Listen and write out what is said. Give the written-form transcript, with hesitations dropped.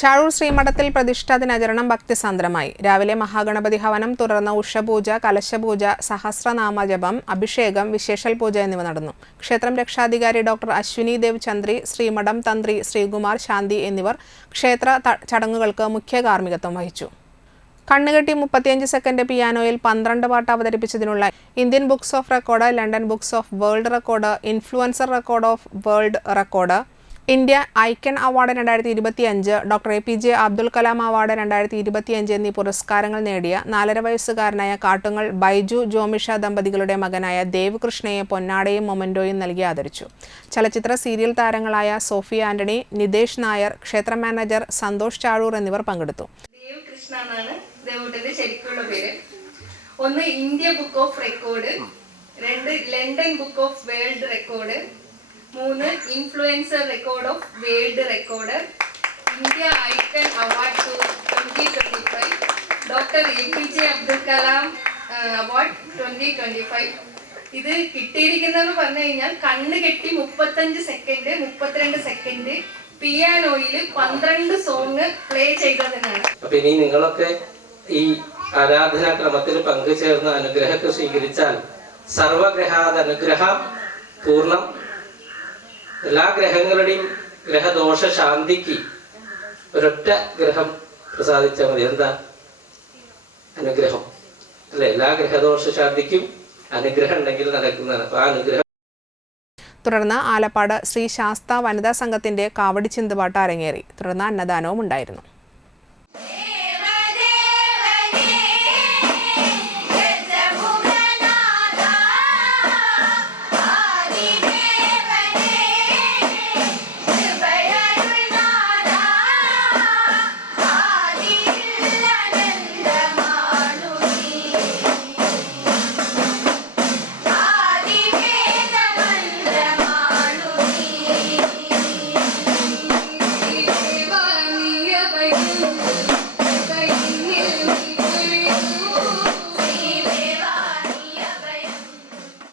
ചാഴൂർ ശ്രീമഠത്തിൽ പ്രതിഷ്ഠാ ദിനാചരണം ഭക്തിസാന്ദ്രമായി. രാവിലെ മഹാഗണപതി ഹവനം, തുടർന്ന് ഉഷപൂജ, കലശപൂജ, സഹസ്രനാമജപം, അഭിഷേകം, വിശേഷൽ പൂജ എന്നിവ നടന്നു. ക്ഷേത്രം രക്ഷാധികാരി ഡോക്ടർ അശ്വിനി ദേവ് ചന്ദ്രി, ശ്രീമഠം തന്ത്രി ശ്രീകുമാർ ശാന്തി എന്നിവർ ക്ഷേത്ര ചടങ്ങുകൾക്ക് മുഖ്യ കാർമ്മികത്വം വഹിച്ചു. കണ്ണുകെട്ടി 35 സെക്കൻഡ് പിയാനോയിൽ 12 പാട്ട് അവതരിപ്പിച്ചതിനുള്ള Indian books of record, London books of world record, influencer record of world record, India icon award 2025, doctor APJ Abdul Kalam award 2025 എന്നീ പുരസ്കാരങ്ങൾ നേടിയ 4.5 വയസ്സുകാരനായ കാട്ടുങ്ങൽ ബൈജു ജോമിഷ ദമ്പതികളുടെ മകനായ ദേവ് കൃഷ്ണയെ പൊന്നാടയും മൊമന്റോയും നൽകി ആദരിച്ചു. ചലച്ചിത്ര സീരിയൽ താരങ്ങളായ സോഫിയ ആന്റണി, നിതേഷ് നായർ, ക്ഷേത്ര മാനേജർ സന്തോഷ് ചാഴൂർ എന്നിവർ പങ്കെടുത്തു. ശരിക്കുള്ള പേര് ഒന്ന് India book of record, 2 London book of world record, 3 influencer record of world record, India icon award 2025, doctor APJ Abdul Kalam award 2025. ഇത് കിട്ടിയിരിക്കുന്നതെന്ന് പറഞ്ഞു കഴിഞ്ഞാൽ കണ്ണ് കെട്ടി 35 സെക്കൻഡ് 32 സെക്കൻഡ് പിയാനോയിൽ 12 സോങ് പ്ലേ ചെയ്തതിനാണ്. അപ്പൊ ഇനി നിങ്ങളൊക്കെ ഈ ആരാധനാക്രമത്തിൽ പങ്കുചേർന്ന് അനുഗ്രഹമൊക്കെ സ്വീകരിച്ചാൽ സർവഗ്രഹാദ അനുഗ്രഹം പൂർണ്ണം. എല്ലാ ഗ്രഹങ്ങളുടെയും ഗ്രഹദോഷ ശാന്തിക്ക് ഒരൊറ്റ ഗ്രഹം പ്രസാദിച്ചാൽ മതി. എന്താ? അനുഗ്രഹം അല്ലെ? എല്ലാ ഗ്രഹദോഷ ശാന്തിക്കും അനുഗ്രഹം ഉണ്ടെങ്കിൽ നടക്കുന്നതാണ്. അപ്പൊ ആ അനുഗ്രഹം. തുടർന്ന് ആലപ്പാട് ശ്രീ ശാസ്ത വനിതാ സംഘത്തിന്റെ കാവടി ചിന്തുപാട്ട് അരങ്ങേറി. തുടർന്ന് അന്നദാനവും ഉണ്ടായിരുന്നു.